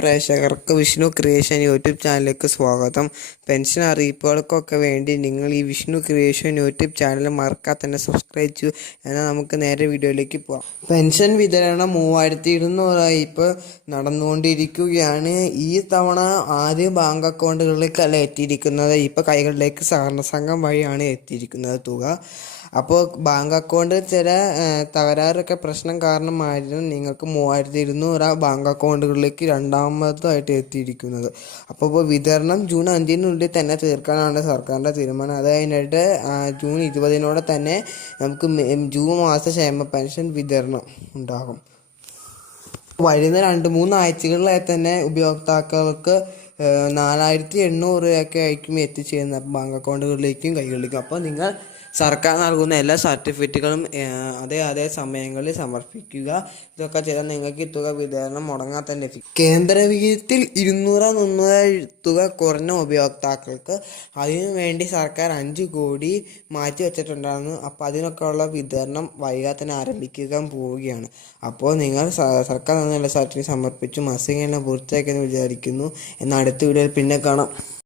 പ്രേക്ഷകർക്ക് Vishnu creation YouTube ചാനലിലേക്ക് സ്വാഗതം. പെൻഷൻ അറിയിപ്പുകൾക്കൊക്കെ വേണ്ടി നിങ്ങൾ ഈ വിഷ്ണു ക്രിയേഷൻ യൂട്യൂബ് ചാനൽ മറക്കാതെ തന്നെ സബ്സ്ക്രൈബ് ചെയ്യൂ. എന്നാൽ നമുക്ക് നേരെ വീഡിയോയിലേക്ക് പോകാം പെൻഷൻ വിതരണം മൂവായിരത്തി ഇരുന്നൂറായി ഇപ്പോൾ നടന്നുകൊണ്ടിരിക്കുകയാണ്. ഈ തവണ ആദ്യം ബാങ്ക് അക്കൗണ്ടുകളിലേക്കല്ല എത്തിയിരിക്കുന്നത്. ഇപ്പോൾ കൈകളിലേക്ക് സഹകരണ സംഘം വഴിയാണ് എത്തിയിരിക്കുന്നത് തുക. അപ്പോൾ ബാങ്ക് അക്കൗണ്ട് ചില തകരാറൊക്കെ പ്രശ്നം കാരണമായിരുന്നു. നിങ്ങൾക്ക് മൂവായിരത്തി ഇരുന്നൂറ് ബാങ്ക് അക്കൗണ്ടുകളിലേക്ക് രണ്ടാമതായിട്ട് എത്തിയിരിക്കുന്നത്. അപ്പോൾ ഇപ്പോൾ വിതരണം ജൂൺ അഞ്ചിനുള്ളിൽ തന്നെ തീർക്കാനാണ് സർക്കാരിന്റെ തീരുമാനം. അത് കഴിഞ്ഞിട്ട് ആ, ജൂൺ ഇരുപതിനോടെ തന്നെ നമുക്ക് ജൂൺ മാസ ക്ഷേമ പെൻഷൻ വിതരണം ഉണ്ടാകും. വരുന്ന രണ്ട് മൂന്ന് ആഴ്ചകളിലായി തന്നെ ഉപയോക്താക്കൾക്ക് നാലായിരത്തി എണ്ണൂറ് രൂപയൊക്കെ ആയിരിക്കും എത്തിച്ചേരുന്നത്. ബാങ്ക് അക്കൗണ്ടുകളിലേക്കും കൈകളിലേക്കും. അപ്പോൾ നിങ്ങൾ സർക്കാർ നൽകുന്ന എല്ലാ സർട്ടിഫിക്കറ്റുകളും അതേ അതേ സമയങ്ങളിൽ സമർപ്പിക്കുക. ഇതൊക്കെ ചെയ്താൽ നിങ്ങൾക്ക് തുക വിതരണം മുടങ്ങാൻ തന്നെ ലഭിക്കും. കേന്ദ്ര വിഹിതത്തിൽ ഇരുന്നൂറ് മുന്നൂറ് തുക കുറഞ്ഞ ഉപയോക്താക്കൾക്ക് അതിനുവേണ്ടി സർക്കാർ അഞ്ച് കോടി മാറ്റി വെച്ചിട്ടുണ്ടായിരുന്നു. അപ്പോൾ അതിനൊക്കെ ഉള്ള വിതരണം വൈകാതെ തന്നെ ആരംഭിക്കാൻ പോവുകയാണ്. അപ്പോൾ നിങ്ങൾ സർക്കാർ നൽകുന്ന എല്ലാ സർട്ടിഫിക്കറ്റ് സമർപ്പിച്ചു. മാസികയെല്ലാം പൂർത്തിയാക്കിയെന്ന് വിചാരിക്കുന്നു. എന്നാൽ അടുത്ത വീഡിയോയിൽ പിന്നെ കാണാം.